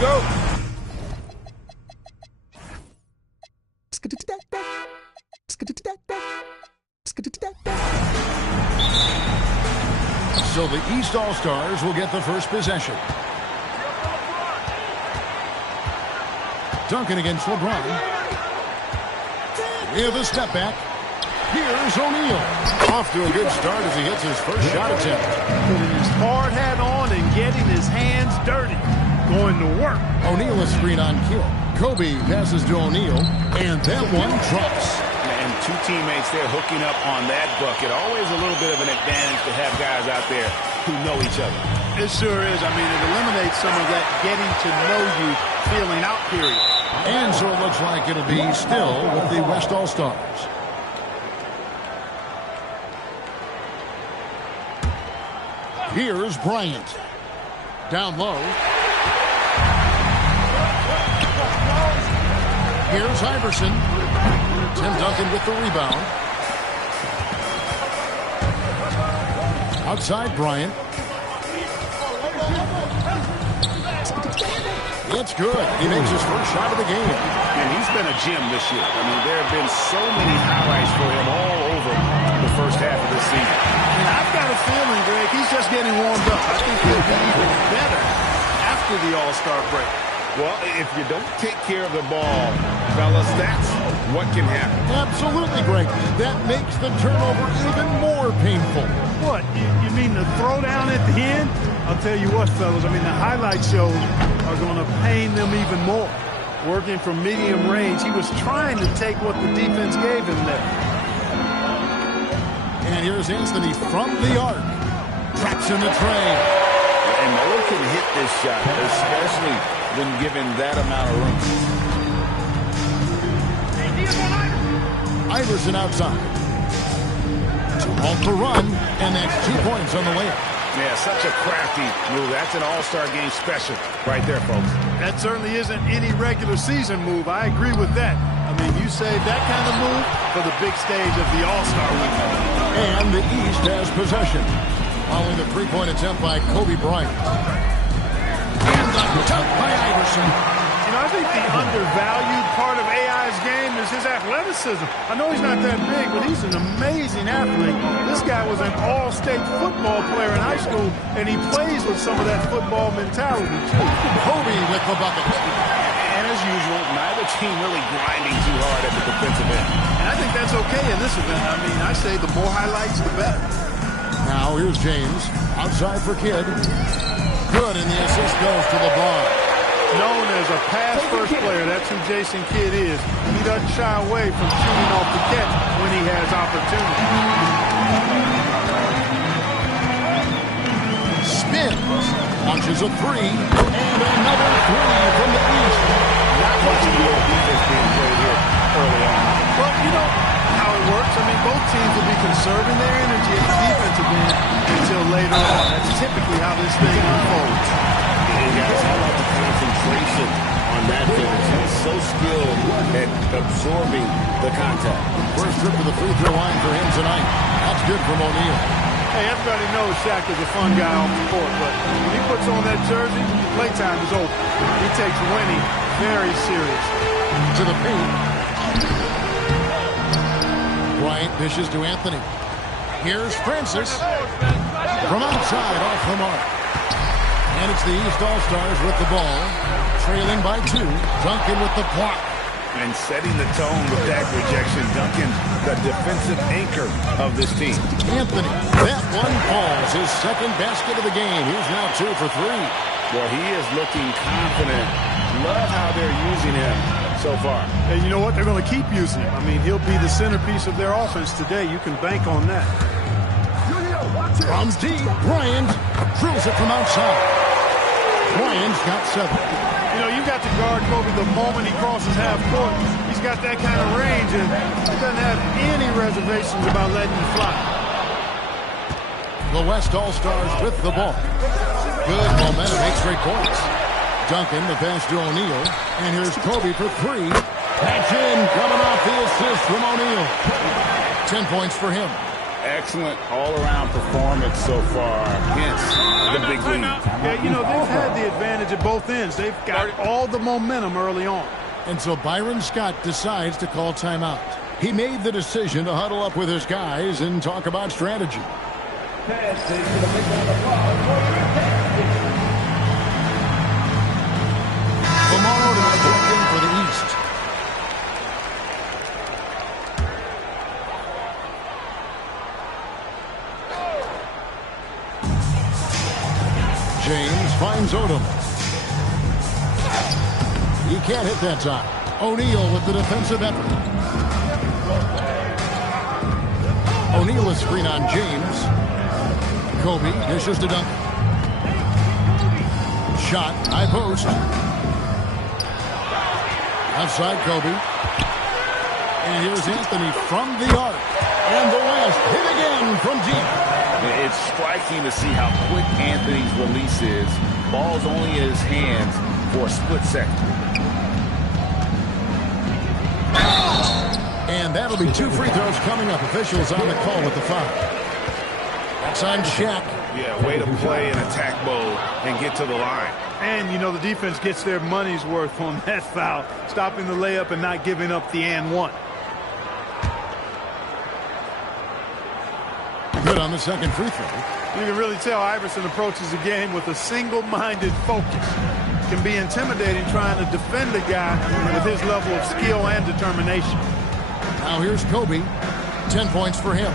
go. So the East All-Stars will get the first possession. Duncan against LeBron. With a step back. Here's O'Neal. Off to a good start as he hits his first shot attempt. Putting his hard hat on and getting his hands dirty. Going to work. O'Neal a screen on Kidd. Kobe passes to O'Neal, and that one drops. And two teammates there hooking up on that bucket. Always a little bit of an advantage to have guys out there who know each other. It sure is. I mean, it eliminates some of that getting to know you feeling out period. And so it looks like it'll be still with the West All-Stars. Here's Bryant. Down low. Here's Iverson. Tim Duncan with the rebound. Outside Bryant. It's good. He makes his first shot of the game. And he's been a gem this year. I mean, there have been so many highlights for him all over the first half of the season. And I've got a feeling, Greg, he's just getting warmed up. I think he'll be even better after the All-Star break. Well, if you don't take care of the ball, fellas, that's what can happen. Absolutely, Greg. That makes the turnover even more painful. What? You mean the throwdown at the end? I'll tell you what, fellas. I mean, the highlight shows are going to pain them even more. Working from medium range, he was trying to take what the defense gave him there. And here's Anthony from the arc. Traps in the tray. And no one can hit this shot, especially when given that amount of room. Iverson outside. To halt the run, and that's 2 points on the layup. Yeah, such a crafty move. That's an All-Star game special right there, folks. That certainly isn't any regular season move. I agree with that. I mean, you save that kind of move for the big stage of the All-Star weekend. And the East has possession. Following the three-point attempt by Kobe Bryant. And the dunk by Iverson. You know, I think the undervalued part of AI's game is his athleticism. I know he's not that big, but he's an amazing athlete. This guy was an all-state football player in high school, and he plays with some of that football mentality, too. Kobe with the bucket. And as usual, neither team really grinding too hard at the defensive end. And I think that's okay in this event. I mean, I say the more highlights, the better. Now here's James. Outside for Kidd. Good, and the assist goes to LeBron. Known as a pass-first player, that's who Jason Kidd is. He doesn't shy away from shooting off the catch when he has opportunity. Spins. Launches a three. And another three from the East. Not much of the defense being played here early on. Well, you know how it works. I mean, both teams will be conserving their energy at the defensive end until later on. That's typically how this thing unfolds. And guys, how about the concentration on that finish? He's so skilled at absorbing the contact. First trip to the free throw line for him tonight. That's good from O'Neal. Hey, everybody knows Shaq is a fun guy off the court, but when he puts on that jersey, playtime is over. He takes winning very seriously. To the paint. Bryant dishes to Anthony. Here's Francis. From outside, off the mark. And it's the East All-Stars with the ball. Trailing by 2. Duncan with the block. And setting the tone with that rejection. Duncan, the defensive anchor of this team. Anthony, that one falls. His second basket of the game. He's now 2 for 3. Well, he is looking confident. Love how they're using him so far. And you know what? They're going to keep using him. I mean, he'll be the centerpiece of their offense today. You can bank on that. From deep, Bryant drills it from outside. Bryant's got 7. You know, you've got to guard Kobe the moment he crosses half court. He's got that kind of range, and he doesn't have any reservations about letting you fly. The West All-Stars with the ball. Good momentum, 8 straight points. Duncan, the pass to O'Neal. And here's Kobe for 3. That's in, coming off the assist from O'Neal. 10 points for him. Excellent all-around performance so far. Hence, the big lead. Yeah, you know, they've had the advantage at both ends. They've got all the momentum early on. And so Byron Scott decides to call timeout. He made the decision to huddle up with his guys and talk about strategy. Tomorrow to working for the East. James finds Odom. He can't hit that time. O'Neal with the defensive effort. O'Neal is screen on James. Kobe dishes to Duncan. Shot, high post. Outside Kobe. And here's Anthony from the arc. And the West hit again from deep. It's striking to see how quick Anthony's release is. Ball's only in his hands for a split second. And that'll be 2 free throws coming up. Officials on the call with the foul. That's on Shaq. Yeah, way to play in attack mode and get to the line. And, you know, the defense gets their money's worth on that foul, stopping the layup and not giving up the and one. Good on the second free throw. You can really tell Iverson approaches the game with a single-minded focus. Can be intimidating trying to defend a guy with his level of skill and determination. Now here's Kobe. 10 points for him.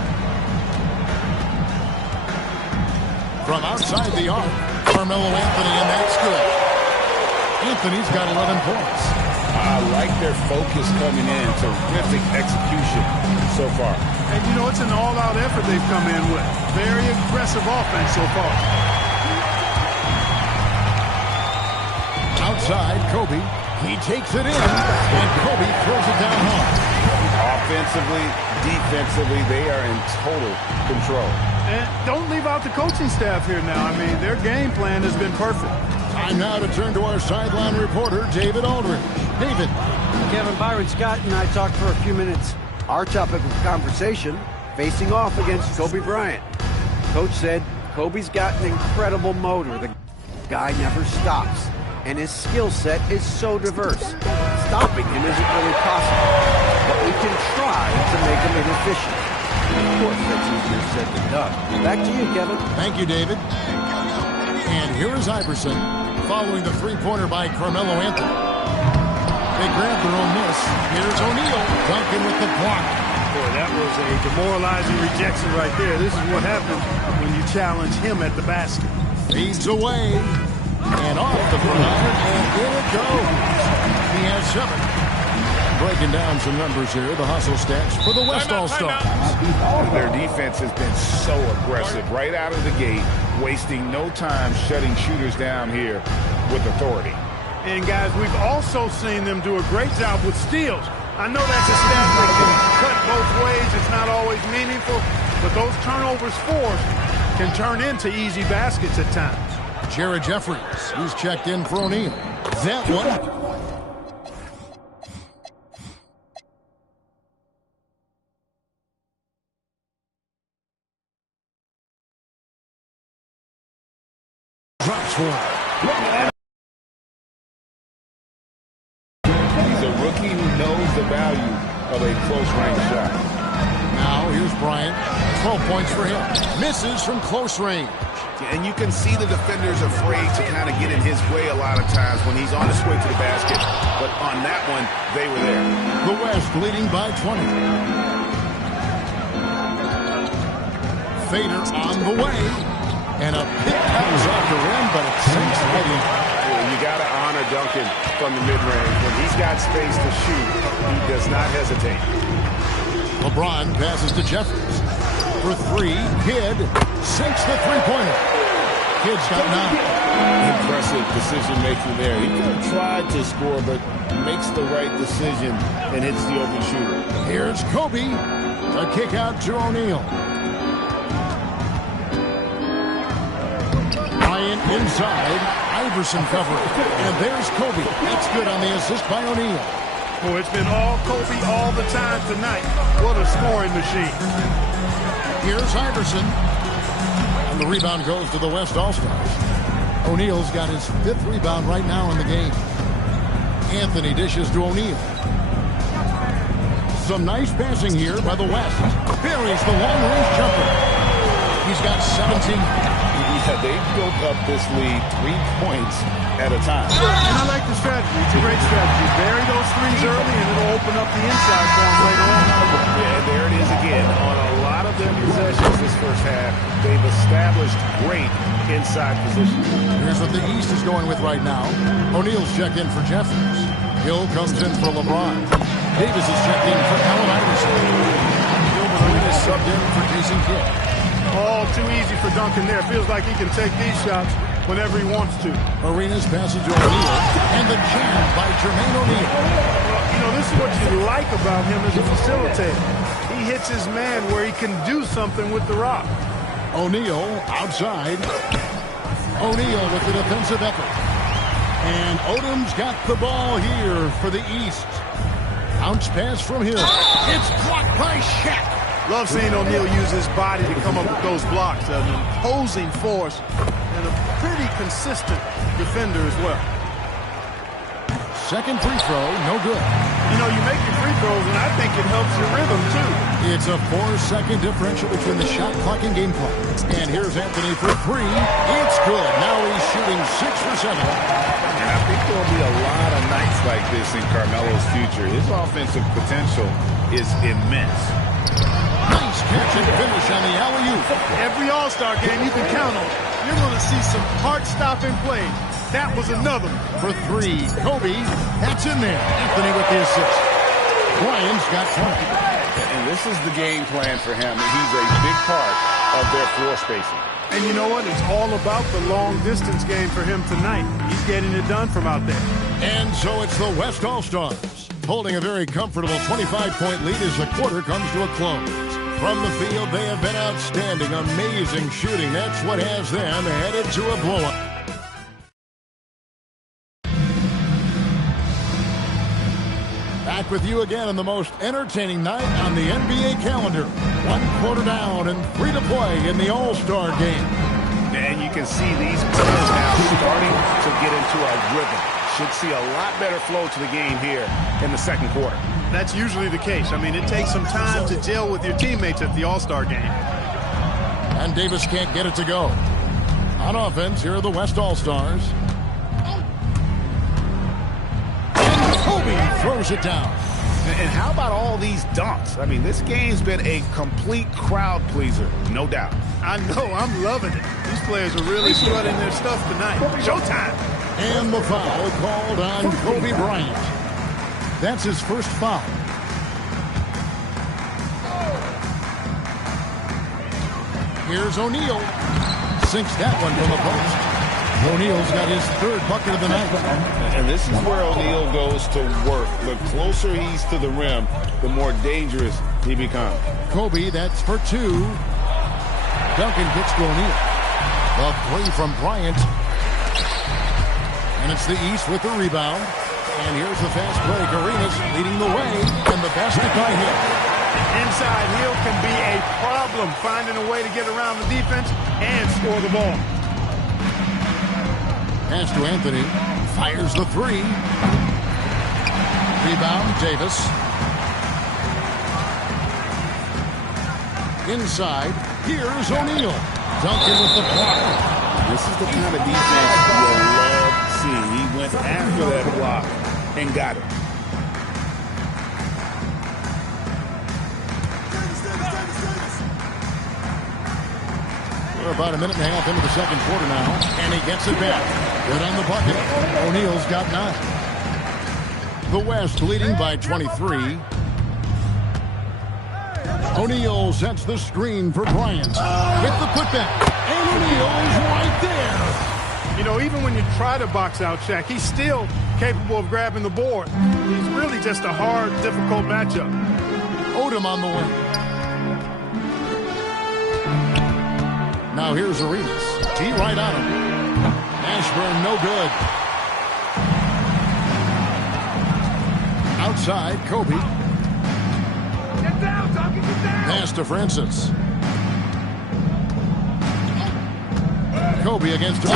From outside the arc, Carmelo Anthony, and that's good. Anthony's got 11 points. I like their focus coming in. Terrific execution so far. And, you know, it's an all-out effort they've come in with. Very aggressive offense so far. Outside, Kobe. He takes it in, and Kobe throws it down hard. Offensively, defensively, they are in total control. And don't leave out the coaching staff here now. I mean, their game plan has been perfect. Time now to turn to our sideline reporter, David Aldridge. David. Kevin, Byron Scott and I talked for a few minutes. Our topic of conversation, facing off against Kobe Bryant. Coach said Kobe's got an incredible motor. The guy never stops, and his skill set is so diverse. Stopping him isn't really possible, but we can try to make him inefficient. Of course, that's easier said than done. Back to you, Kevin. Thank you, David. And here is Iverson following the three-pointer by Carmelo Anthony. They grab their own miss. Here's O'Neal. Duncan with the block. Boy, that was a demoralizing rejection right there. This is what happens when you challenge him at the basket. Feeds away. And off the perimeter. And in it goes. He has 7. Breaking down some numbers here. The hustle stats for the West All-Stars. Their defense has been so aggressive right out of the gate, wasting no time shutting shooters down here with authority. And, guys, we've also seen them do a great job with steals. I know that's a stat that can cut both ways. It's not always meaningful, but those turnovers forced can turn into easy baskets at times. Jared Jeffries, who's checked in for O'Neal. That one. Drops one. Rookie who knows the value of a close-range shot. Now, here's Bryant. 12 points for him. Misses from close range. And you can see the defenders afraid to kind of get in his way a lot of times when he's on his way to the basket. But on that one, they were there. The West leading by 20. Fader on the way. And a pick comes off the rim, but it sinks right in. You got to honor Duncan from the mid-range. When he's got space to shoot, he does not hesitate. LeBron passes to Jeffries. For 3, Kidd sinks the three-pointer. Kidd's got 9. Impressive decision-making there. He could have tried to score, but makes the right decision and hits the open shooter. Here's Kobe. A kick out to O'Neal. Bryant inside. Iverson covering. And there's Kobe. That's good on the assist by O'Neal. Boy, it's been all Kobe all the time tonight. What a scoring machine. Here's Iverson. And the rebound goes to the West All-Stars. O'Neal's got his 5th rebound right now in the game. Anthony dishes to O'Neal. Some nice passing here by the West. Buries the long-range jumper. He's got 17. Yeah, they built up this lead 3 points at a time. And I like the strategy. It's a great strategy. Bury those threes early, and it'll open up the inside for them later on. Yeah, there it is again. On a lot of their possessions this first half, they've established great inside position. Here's what the East is going with right now. O'Neal's checked in for Jeffers. Hill comes in for LeBron. Davis is checked in for Allen Iverson. Gilbert is subbed in for Jason Kidd. All too easy for Duncan there. Feels like he can take these shots whenever he wants to. Arenas passes to O'Neal. And the jam by Jermaine O'Neal. Well, you know, this is what you like about him as a facilitator. He hits his man where he can do something with the rock. O'Neal outside. O'Neal with the defensive effort. And Odom's got the ball here for the East. Bounce pass from Hill. It's blocked by Shaq. Love seeing O'Neal use his body to come up with those blocks. An imposing force and a pretty consistent defender as well. Second free throw, no good. You know, you make your free throws, and I think it helps your rhythm, too. It's a 4-second differential between the shot clock and game clock. And here's Anthony for 3. It's good. Now he's shooting 6 for 7. And I think there'll be a lot of nights like this in Carmelo's future. His offensive potential is immense. Nice catch and finish on the alley-oop. Every All-Star game you can count on. You're going to see some heart-stopping plays. That was another one. For 3, Kobe. That's in there. Anthony with the assist. Bryant's got 20. And this is the game plan for him. He's a big part of their floor spacing. And you know what? It's all about the long-distance game for him tonight. He's getting it done from out there. And so it's the West All-Stars holding a very comfortable 25-point lead as the quarter comes to a close. From the field, they have been outstanding. Amazing shooting. That's what has them headed to a blowout. Back with you again on the most entertaining night on the NBA calendar. 1 quarter down and 3 to play in the All-Star game. And you can see these players now starting to get into a rhythm. Should see a lot better flow to the game here in the second quarter. That's usually the case. I mean, it takes some time to gel with your teammates at the All-Star game. And Davis can't get it to go. On offense, here are the West All-Stars. And Kobe throws it down. And how about all these dunks? I mean, this game's been a complete crowd pleaser, no doubt. I know, I'm loving it. These players are really strutting their stuff tonight. Showtime. And the foul called on Kobe Bryant. That's his first foul. Here's O'Neal. Sinks that one from the post. O'Neal's got his 3rd bucket of the night. And this is where O'Neal goes to work. The closer he's to the rim, the more dangerous he becomes. Kobe, that's for 2. Duncan gets to O'Neal. The 3 from Bryant. And it's the East with the rebound. And here's the fast break. Arenas leading the way. And the basket by Hill. Inside, Hill can be a problem finding a way to get around the defense and score the ball. Pass to Anthony. Fires the 3. Rebound, Davis. Inside, here's O'Neal. Duncan with the block. This is the kind of defense you'll love seeing. He went after that block and got it. We're about a minute and a half into the second quarter now, and he gets it back. Good on the bucket. O'Neal's got 9. The West leading by 23. O'Neal sets the screen for Bryant. Hit the putback, and O'Neal is right there. You know, even when you try to box out Shaq, he's still capable of grabbing the board. He's really just a hard, difficult matchup. Odom on the wing. Now here's Arenas. T right on him. Ashburn no good. Outside, Kobe. Get down, Duncan, get down. Pass to Francis. Kobe against him.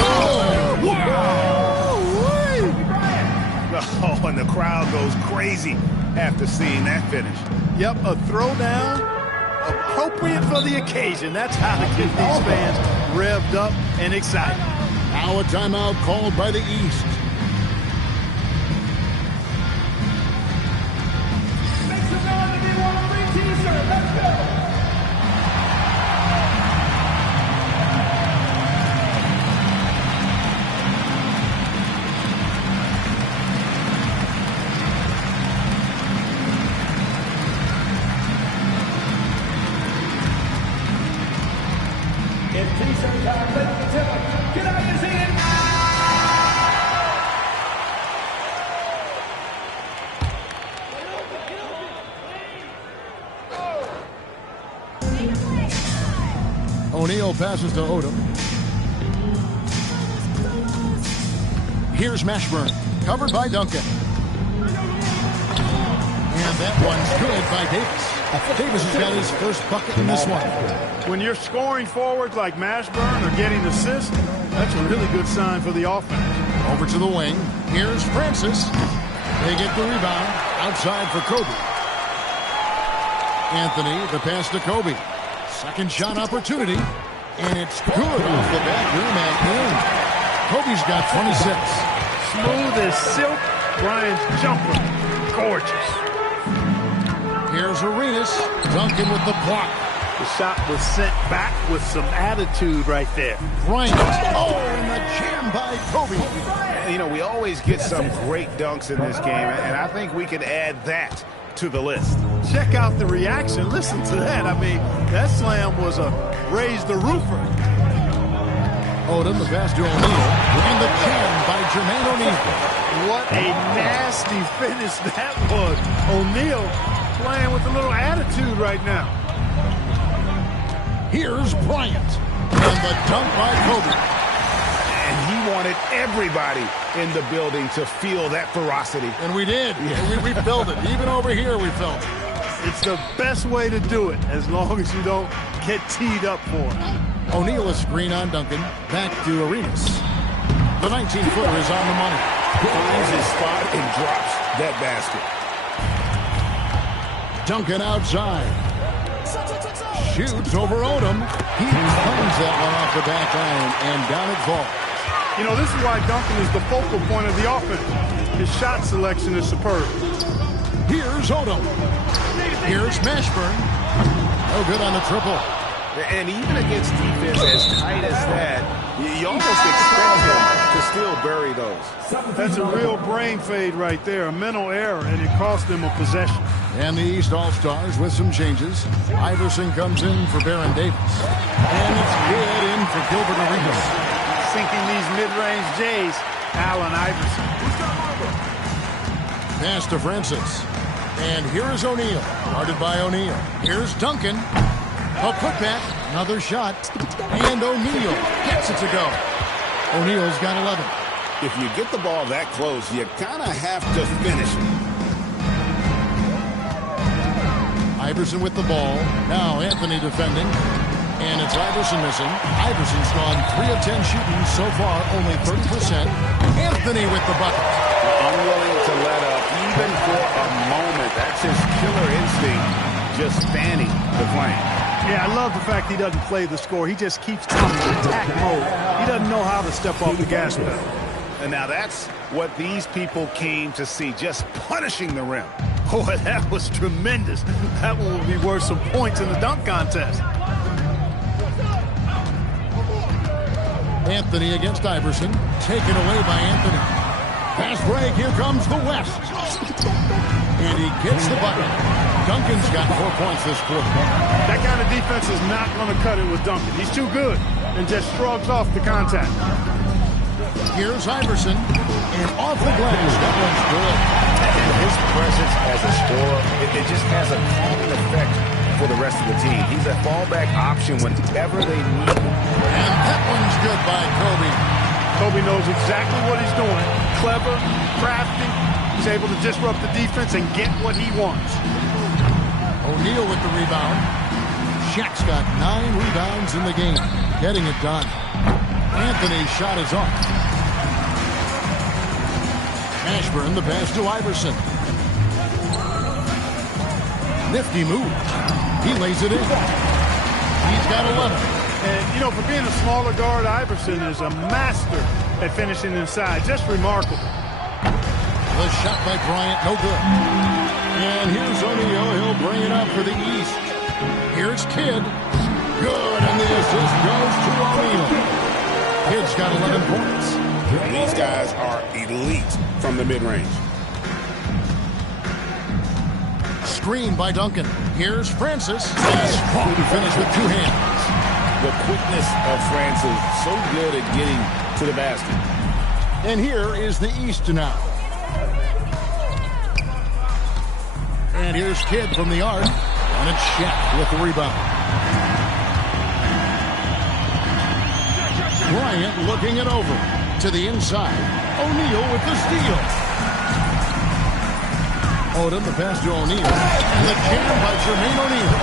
Oh, and the crowd goes crazy after seeing that finish. Yep, a throwdown appropriate for the occasion. That's how to get these fans revved up and excited. Now a timeout called by the East. Make some noise if you want a free t-shirt. Let's go. It's t-shirt time, ladies and gentlemen. Get out your seat. O'Neal passes to Odom. Here's Mashburn, covered by Duncan. And that one's good by Davis. Davis has got his first bucket in this one. When you're scoring forwards like Mashburn or getting assists, that's a really good sign for the offense. Over to the wing. Here's Francis. They get the rebound outside for Kobe. Anthony, the pass to Kobe. Second shot opportunity. And it's good off the back rim and in. Kobe's got 26. Smooth as silk. Bryant's jumper. Gorgeous. Here's Arenas. Duncan with the block. The shot was sent back with some attitude right there. Bryant. Oh, and the jam by Kobe. You know, we always get some great dunks in this game, and I think we can add that to the list. Check out the reaction. Listen to that. I mean, that slam was a raise the roofer. Odom, the pass to O'Neal. And the jam by Jermaine O'Neal. What a nasty finish that was. O'Neal playing with a little attitude right now. Here's Bryant. And the dunk by Kobe. And he wanted everybody in the building to feel that ferocity. And we did. Yeah. We felt it. Even over here, we felt it. It's the best way to do it, as long as you don't get teed up for it. O'Neal a screen on Duncan. Back to Arenas. The 19-footer is on the money. Finds his spot and drops that basket. Duncan outside. Shoots over Odom. He finds that one off the back line, and down it falls. You know, this is why Duncan is the focal point of the offense. His shot selection is superb. Here's Odom. Here's Mashburn. No good on the triple. And even against defense as tight as that, you almost expect him to still bury those. That's a real brain fade right there, a mental error, and it cost them a possession. And the East All-Stars with some changes. Iverson comes in for Baron Davis. And it's good in for Gilbert Arenas. Sinking these mid-range J's, Allen Iverson. Pass to Francis. And here is O'Neal. Guarded by O'Neal. Here's Duncan. A putback. Another shot. And O'Neal gets it to go. O'Neal's got 11. If you get the ball that close, you kind of have to finish it. Iverson with the ball. Now Anthony defending. And it's Iverson missing. Iverson's gone 3 of 10 shooting so far, only 30%. Anthony with the bucket. Unwilling to let up, even for a moment. That's his killer instinct, just fanning the flame. Yeah, I love the fact he doesn't play the score. He just keeps coming attack mode. He doesn't know how to step off the gas pedal. And now that's what these people came to see, just punishing the rim. Boy, that was tremendous. That one will be worth some points in the dunk contest. Anthony against Iverson. Taken away by Anthony. Fast break. Here comes the West. And he gets the bucket. Duncan's got 4 points this quarter. That kind of defense is not going to cut it with Duncan. He's too good and just shrugs off the contact. Here's Iverson. And off the glass. That one's good. And his presence as a scorer, it just has a calming effect for the rest of the team. He's a fallback option whenever they need him. And that one's good by Kobe. Kobe knows exactly what he's doing. Clever, crafty. He's able to disrupt the defense and get what he wants. O'Neal with the rebound. Shaq's got 9 rebounds in the game. Getting it done. Anthony's shot is off. Ashburn, the pass to Iverson. Nifty move. He lays it in. He's got 11. And, you know, for being a smaller guard, Iverson is a master at finishing inside. Just remarkable. The shot by Bryant, no good. And here's O'Neal. He'll bring it up for the East. Here's Kidd. Good, and the assist goes to O'Neal. Kidd's got 11 points. These guys are elite from the mid-range. Screen by Duncan. Here's Francis. Fought to finish with two hands. The quickness of Francis, so good at getting to the basket. And here is the East now. And here's Kidd from the arc. And it's Shaq with the rebound. Bryant looking it over. To the inside. O'Neal with the steal. Odom, the pass to O'Neal. And the jam by Jermaine O'Neal.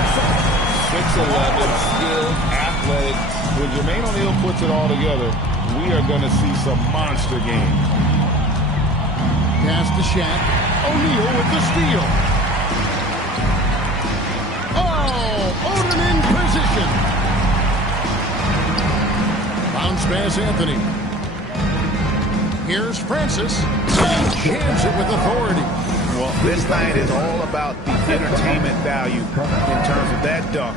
6'11", skilled, athletic. When Jermaine O'Neal puts it all together, we are going to see some monster games. Pass to Shaq. O'Neal with the steal. Oh, Odom in position. Bounce pass Anthony. Here's Francis. He jams it with authority. Well, this night is all about the entertainment value in terms of that dunk.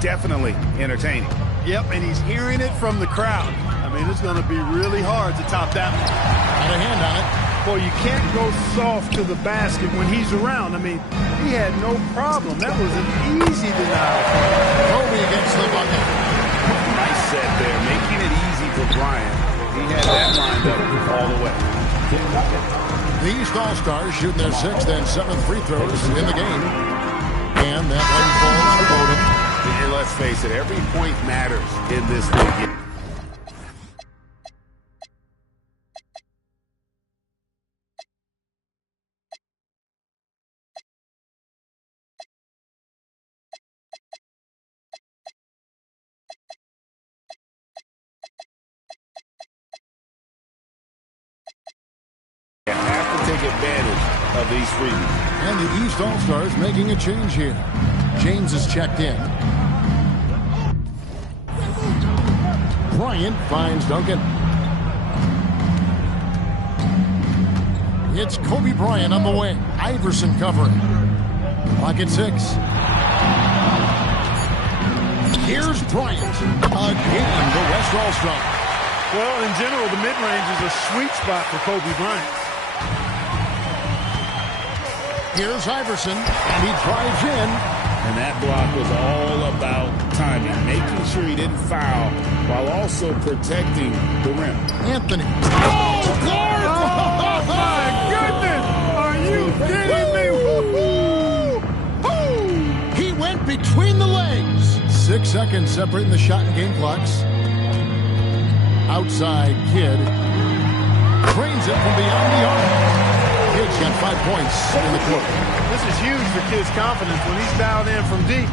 Definitely entertaining. Yep, and he's hearing it from the crowd. I mean, it's going to be really hard to top that one. Got a hand on it. Boy, you can't go soft to the basket when he's around. I mean, he had no problem. That was an easy denial. Kobe against the bucket. Nice set there, making it easy for Bryant. He had that lined up all the way. The East All-Stars shooting their 6th and 7th free throws in the game. And that one falls to Odom. And let's face it, every point matters in this league. Have to take advantage of these freebies. And the East All-Stars making a change here. James is checked in. Bryant finds Duncan. It's Kobe Bryant on the wing. Iverson covering. Clock at 6. Here's Bryant. Again, the West All-Star. Well, in general, the mid-range is a sweet spot for Kobe Bryant. Here's Iverson, and he drives in. And that block was all about timing, making sure he didn't foul while also protecting the rim. Anthony. Oh, guard! Oh, my goodness! Are you kidding me? Woo-hoo! He went between the legs. 6 seconds separating the shot and game clocks. Outside Kidd. Trains it from beyond the arc. Kidd's got 5 points in the quarter. This is huge for Kidd's confidence. When he's dialed in from deep,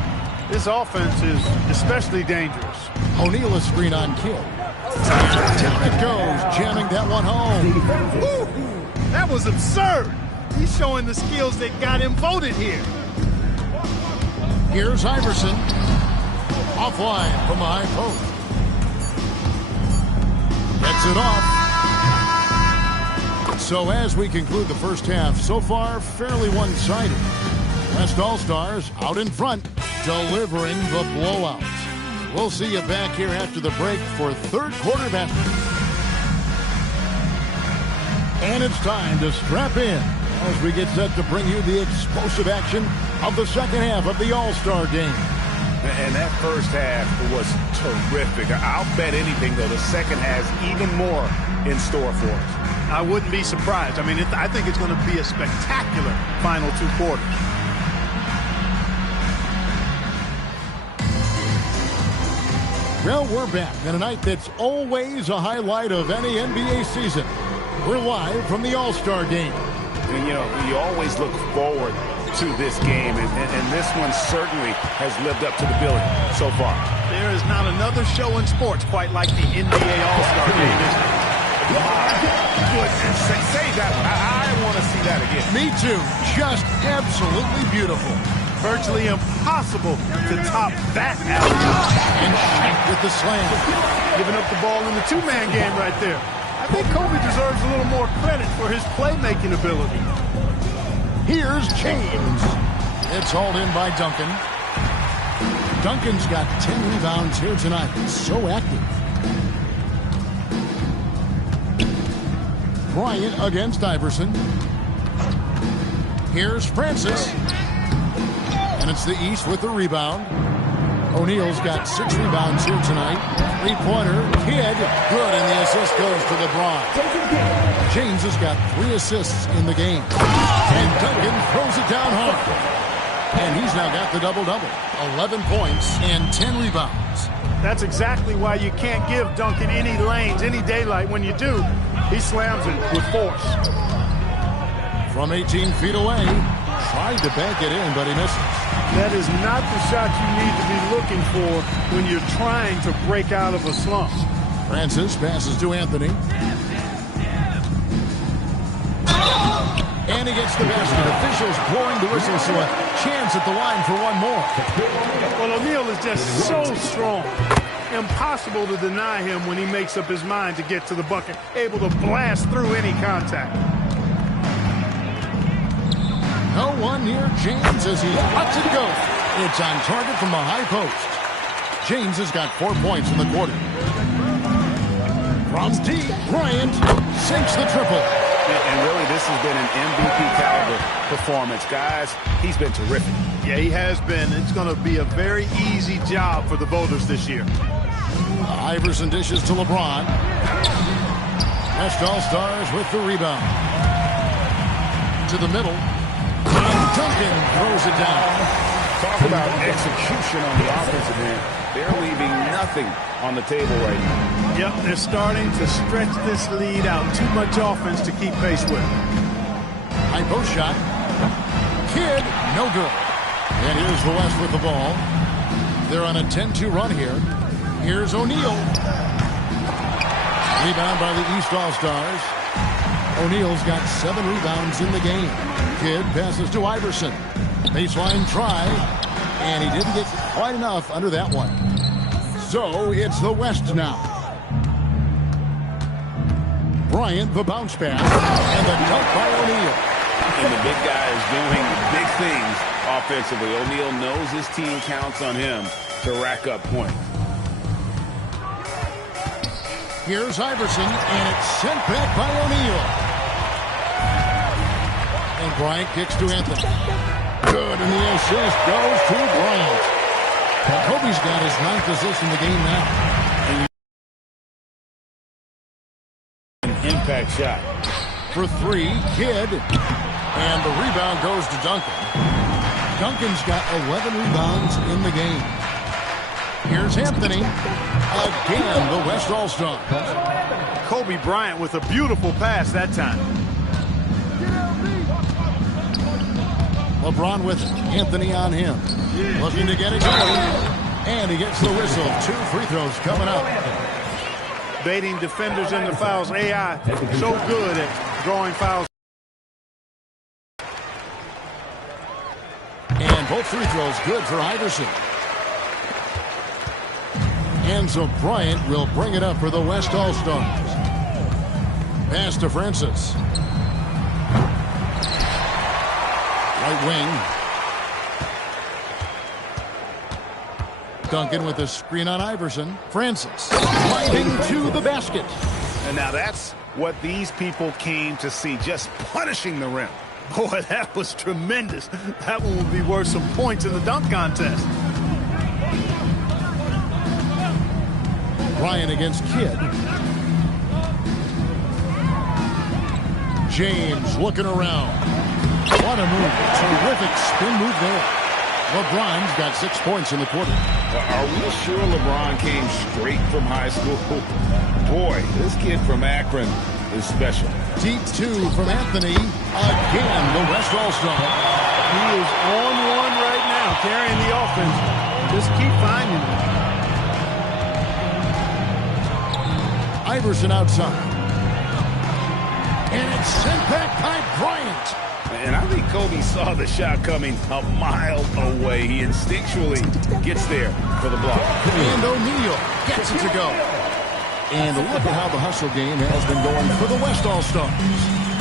this offense is especially dangerous. O'Neal a screen on Kidd. Down it goes, jamming that one home. Woo! That was absurd. He's showing the skills that got him voted here. Here's Iverson. Offline from the high post. Gets it off. So as we conclude the first half, so far fairly one-sided. West All-Stars out in front, delivering the blowout. We'll see you back here after the break for third quarter basketball. And it's time to strap in as we get set to bring you the explosive action of the second half of the All-Star game. And that first half was terrific. I'll bet anything, though, the second has even more in store for us. I wouldn't be surprised. I mean, I think it's going to be a spectacular final 2 quarters. Well, we're back in a night that's always a highlight of any NBA season. We're live from the All-Star game. And, you know, you always look forward to this game, and this one certainly has lived up to the billing so far. There is not another show in sports quite like the NBA All-Star game, is there? Goodness, say that. I want to see that again. Me too. Just absolutely beautiful. Virtually impossible to top that alley. And Shaq with the slam. Giving up the ball in the two-man game right there. I think Kobe deserves a little more credit for his playmaking ability. Here's James. It's hauled in by Duncan. Duncan's got 10 rebounds here tonight. So active. Bryant against Iverson. Here's Francis. And it's the East with the rebound. O'Neal's got 6 rebounds here tonight. Three-pointer, Kidd, good, and the assist goes to LeBron. James has got 3 assists in the game. And Duncan throws it down hard. And he's now got the double-double. 11 points and 10 rebounds. That's exactly why you can't give Duncan any lanes, any daylight. When you do, he slams it with force. From 18 feet away, tried to bank it in, but he misses. That is not the shot you need to be looking for when you're trying to break out of a slump. Francis passes to Anthony. And he gets the basket. Officials blowing the whistle, so a chance at the line for one more. Well, O'Neal is just so strong. Impossible to deny him when he makes up his mind to get to the bucket. Able to blast through any contact. No one near James as he lets it go. It's on target from the high post. James has got 4 points in the quarter. From deep, Bryant sinks the triple. And really, this has been an MVP caliber performance. Guys, he's been terrific. Yeah, he has been. It's going to be a very easy job for the voters this year. Iverson dishes to LeBron. West All-Stars with the rebound. To the middle. And Duncan throws it down. Talk about execution on the offensive end. They're leaving nothing on the table right now. Yep, they're starting to stretch this lead out. Too much offense to keep pace with. High post shot. Kidd, no good. And here's the West with the ball. They're on a 10-2 run here. Here's O'Neal. Rebound by the East All-Stars. O'Neal's got 7 rebounds in the game. Kidd passes to Iverson. Baseline try. And he didn't get quite enough under that one. So it's the West now. Bryant, the bounce pass. And the dunk by O'Neal. And the big guy is doing big things offensively. O'Neal knows his team counts on him to rack up points. Here's Iverson, and it's sent back by O'Neal. And Bryant kicks to Anthony. Good, and the assist goes to Bryant. Kobe's got his 9th assist in the game now. An impact shot. For 3, Kidd. And the rebound goes to Duncan. Duncan's got 11 rebounds in the game. Here's Anthony. Again, the West All-Star. Kobe Bryant with a beautiful pass that time. LeBron with it. Anthony on him. Looking to get it going. And he gets the whistle. 2 free throws coming up. Baiting defenders into fouls. AI so good at drawing fouls. And both free throws good for Iverson. And so Bryant will bring it up for the West All-Stars. Pass to Francis. Right wing. Duncan with a screen on Iverson. Francis sliding to the basket. And now that's what these people came to see, just punishing the rim. Boy, that was tremendous. That one will be worth some points in the dunk contest. Bryant against Kidd. James looking around. What a move. Terrific spin move there. LeBron's got 6 points in the quarter. Are we sure LeBron came straight from high school? Boy, this kid from Akron is special. Deep 2 from Anthony. Again, the West All-Star. He is on one right now, carrying the offense. Just keep finding him. Iverson outside. And it's sent back by Bryant. And I think Kobe saw the shot coming a mile away. He instinctually gets there for the block. And O'Neal gets it to go. And look at how the hustle game has been going for the West All-Stars.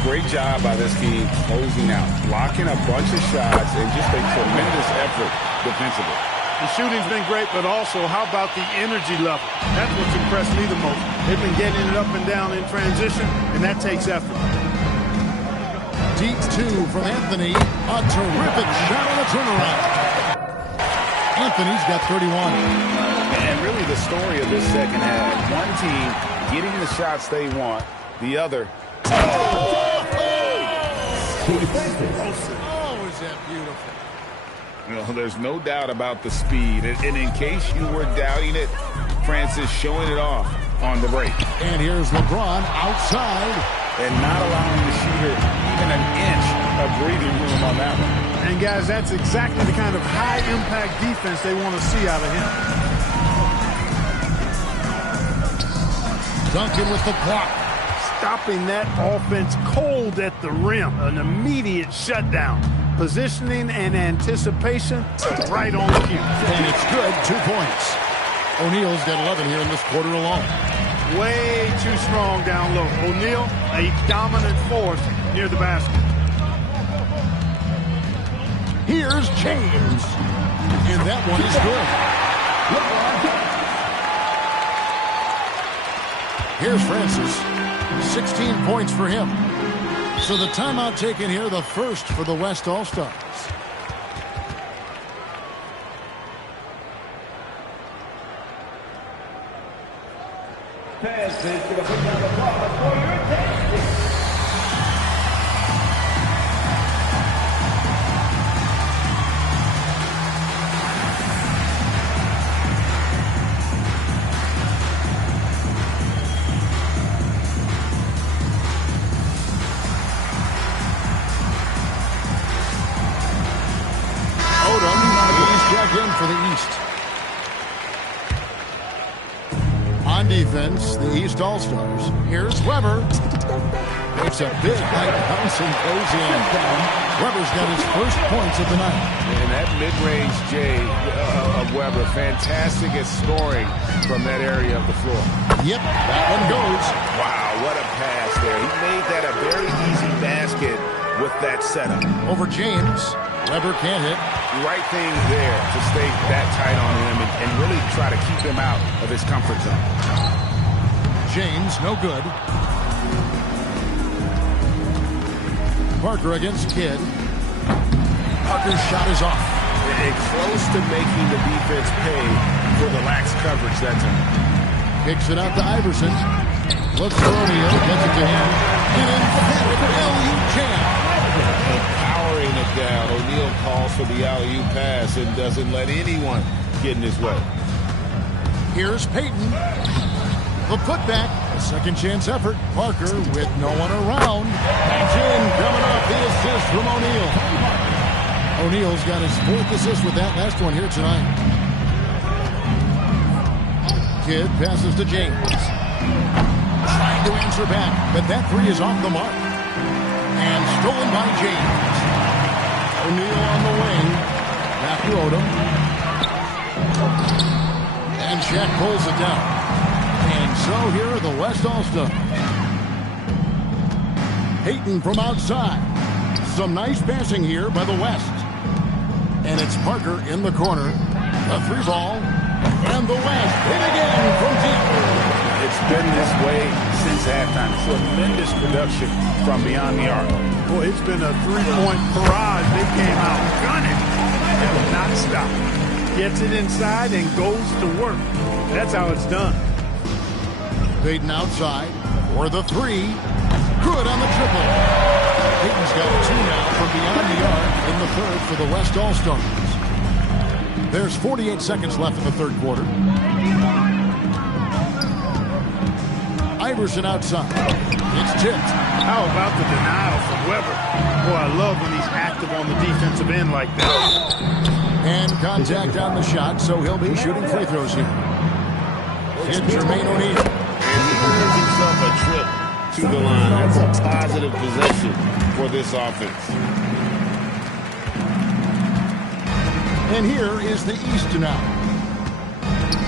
Great job by this team closing out, blocking a bunch of shots, and just a tremendous effort defensively. The shooting's been great, but also how about the energy level? That's what's impressed me the most. They've been getting it up and down in transition, and that takes effort. Deep two from Anthony. A terrific shot on the turnaround. Anthony's got 31. And really the story of this second half, one team getting the shots they want, the other. Oh, is that beautiful. You know, there's no doubt about the speed. And in case you were doubting it, Francis showing it off on the break. And here's LeBron outside. And not allowing the shooter even an inch of breathing room on that one. And, guys, that's exactly the kind of high-impact defense they want to see out of him. Duncan with the block. Stopping that offense cold at the rim. An immediate shutdown. Positioning and anticipation right on cue. And it's good. 2 points. O'Neal's got 11 here in this quarter alone. Way too strong down low. O'Neal, a dominant force near the basket. Here's James. And that one is good. Here's Francis. 16 points for him. So the timeout taken here, the first for the West All-Stars. For the East. On defense, the East All-Stars. Here's Weber. It's a big high bounce and goes in. Weber's got his first points of the night. And that mid-range J of Weber, fantastic at scoring from that area of the floor. Yep, that one goes. Wow, what a pass there. He made that a very easy basket with that setup. Over James. Weber can't hit. Right thing there to stay that tight on him and really try to keep him out of his comfort zone. James, no good. Parker against Kidd. Parker's shot is off. And close to making the defense pay for the lax coverage that time. Kicks it out to Iverson. Looks for O'Neal, gets it to him. An emphatic alley-oop jam. Powering it down. O'Neal calls for the alley-oop pass and doesn't let anyone get in his way. Here's Payton. The putback. A second chance effort. Parker with no one around. That's in. Coming off the assist from O'Neal. O'Neal's got his fourth assist with that last one here tonight. Kidd passes to James. Trying to answer back, but that three is off the mark. And stolen by James. O'Neal on the wing. Back to Odom. And Shaq pulls it down. And so here are the West All-Stars. Payton from outside. Some nice passing here by the West. And it's Parker in the corner. A three ball. And the West hit again from deep. It's been this way since halftime. Tremendous production from beyond the arc. Boy, it's been a three-point barrage. They came out gunning and will not stop. Gets it inside and goes to work. That's how it's done. Payton outside for the three. Good on the triple. Payton's got two now from beyond the arc in the third for the West All-Stars. There's 48 seconds left in the third quarter. Iverson outside. It's tipped. How about the denial from Weber? Boy, I love when he's active on the defensive end like that. And contact on the shot, so he'll be shooting free throws here. It's Jermaine O'Neal. And he earns himself a trip to the line. That's a positive possession for this offense. And here is the East now.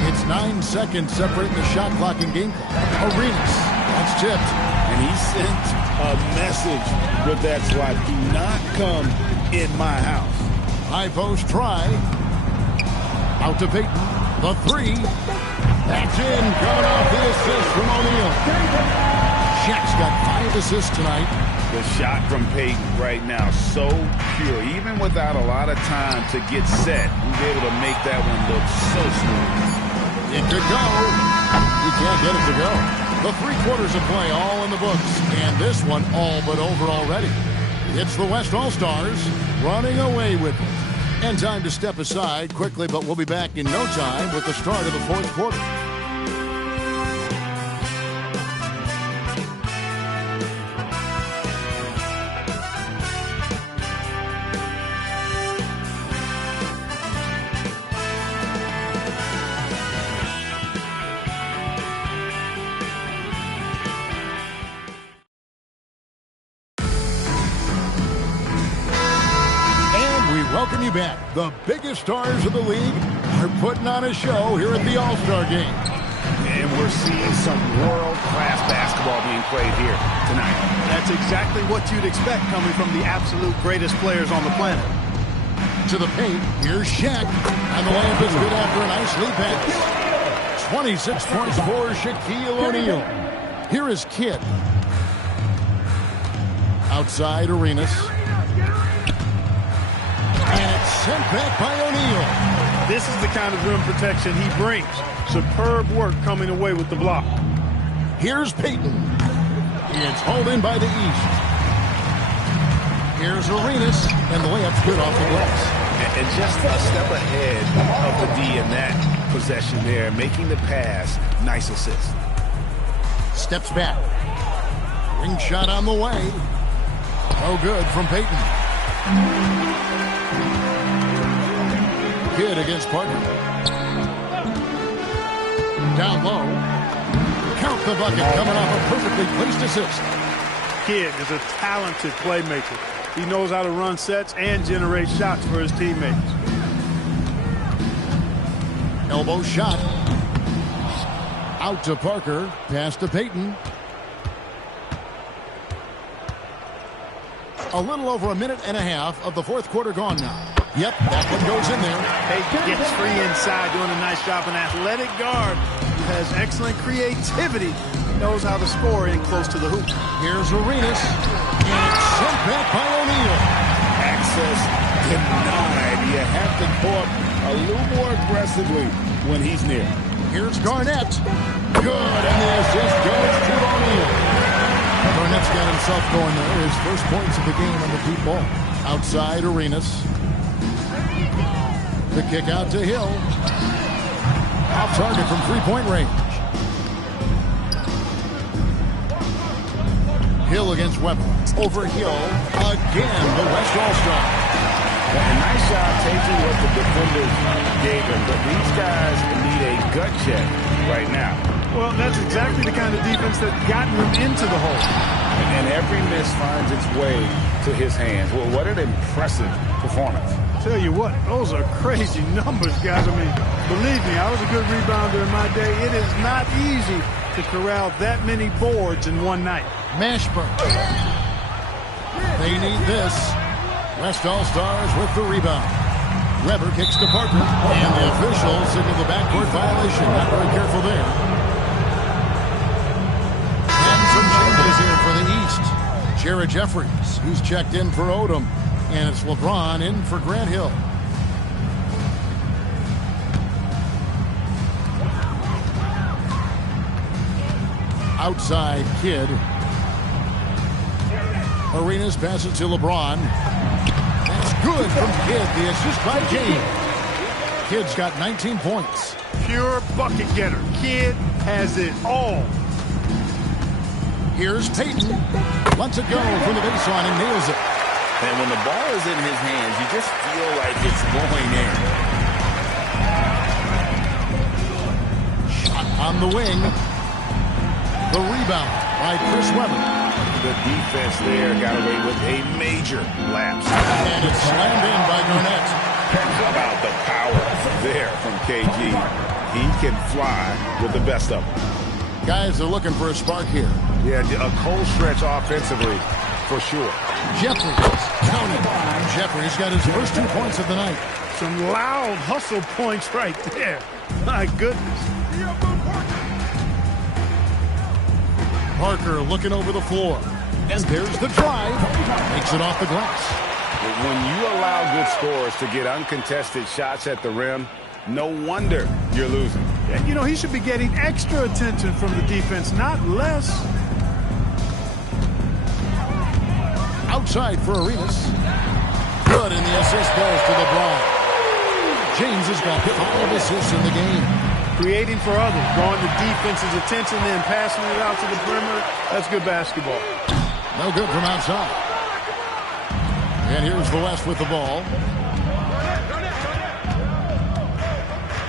It's 9 seconds separating the shot clock and game clock. Arenas. That's tipped. And he sent a message with that swat. Do not come in my house. High post try. Out to Payton. The three. That's in. Coming off the assist from O'Neal. Shaq's got 5 assists tonight. The shot from Payton right now, so pure. Even without a lot of time to get set, he was able to make that one look so smooth. It could go. You can't get it to go. The 3 quarters of play all in the books. And this one all but over already. It's the West All-Stars running away with it. And time to step aside quickly, but we'll be back in no time with the start of the 4th quarter. Welcome you back. The biggest stars of the league are putting on a show here at the All-Star Game. And we're seeing some world-class basketball being played here tonight. That's exactly what you'd expect coming from the absolute greatest players on the planet. To the paint, here's Shaq. And the layup is good after a nice lead pass. 26 points for Shaquille O'Neal. Here is Kidd. Outside Arenas. And it's sent back by O'Neal. This is the kind of rim protection he brings. Superb work coming away with the block. Here's Payton. It's hauled in by the East. Here's Arenas, and the layup's good off the glass. And just a step ahead of the D in that possession there, making the pass. Nice assist. Steps back. Ring shot on the way. No good from Payton. Kidd against Parker. Down low. Count the bucket coming off a perfectly placed assist. Kidd is a talented playmaker. He knows how to run sets and generate shots for his teammates. Elbow shot. Out to Parker. Pass to Payton. A little over a minute and a half of the 4th quarter gone now. Yep, that one goes in there. Payton gets free inside, doing a nice job. An athletic guard who has excellent creativity. He knows how to score in close to the hoop. Here's Arenas. And it's sent back by O'Neal. Access denied. You have to go up a little more aggressively when he's near. Here's Garnett. Good, and the assist goes to O'Neal. Garnett's got himself going there. His first points of the game on the deep ball. Outside Arenas. The kick out to Hill. Off target from 3-point range. Hill against Weber. Over Hill. Again, the West All-Star. A nice job taking what the defenders gave him. But these guys need a gut check right now. Well, that's exactly the kind of defense that got him into the hole. And every miss finds its way to his hands. Well, what an impressive performance. Tell you what, those are crazy numbers, guys. I mean, believe me, I was a good rebounder in my day. It is not easy to corral that many boards in one night. Mashburn. They need this. West All-Stars with the rebound. Weber kicks to Parker. And the officials signal the backcourt violation. Not very careful there. And some changes here for the East. Jared Jeffries, who's checked in for Odom. And it's LeBron in for Grant Hill. Outside Kidd. Arenas passes to LeBron. That's good from Kidd. The assist by James. Kidd's got 19 points. Pure bucket getter. Kidd has it all. Here's Peyton. Lets it go from the baseline and nails it. And when the ball is in his hands, you just feel like it's going in. Shot on the wing. The rebound by Chris Webber. The defense there got away with a major lapse. And it's slammed in by Garnett. How about the power there from KG? He can fly with the best of them. Guys are looking for a spark here. Yeah, a cold stretch offensively for sure. Jeffries counted. Jeffries got his first 2 points of the night. Some loud hustle points right there. My goodness. Parker looking over the floor. And there's the drive. Makes it off the glass. When you allow good scorers to get uncontested shots at the rim, no wonder you're losing. You know, he should be getting extra attention from the defense, not less. Outside for Arenas. Good, and the assist goes to LeBron. James has got 5 assists in the game. Creating for others, drawing the defense's attention, then passing it out to the perimeter. That's good basketball. No good from outside. And here's the West with the ball.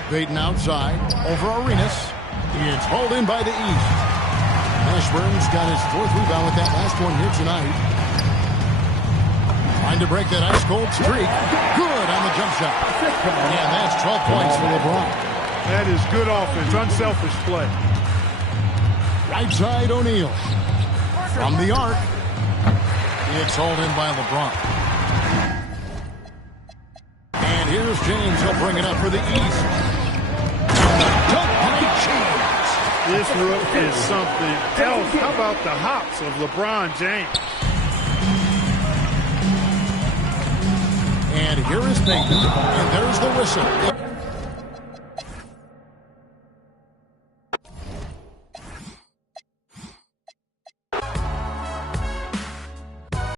Peyton outside over Arenas. It's hauled in by the East. Ashburn's got his 4th rebound with that last one here tonight. Trying to break that ice-cold streak. Good on the jump shot. And that's 12 points for LeBron. That is good offense, unselfish play. Right side O'Neal. From the arc. It's hauled in by LeBron. And here's James. He'll bring it up for the East. Dunk by James. This rook is something else. How about the hops of LeBron James? And here is Peyton. And there's the whistle.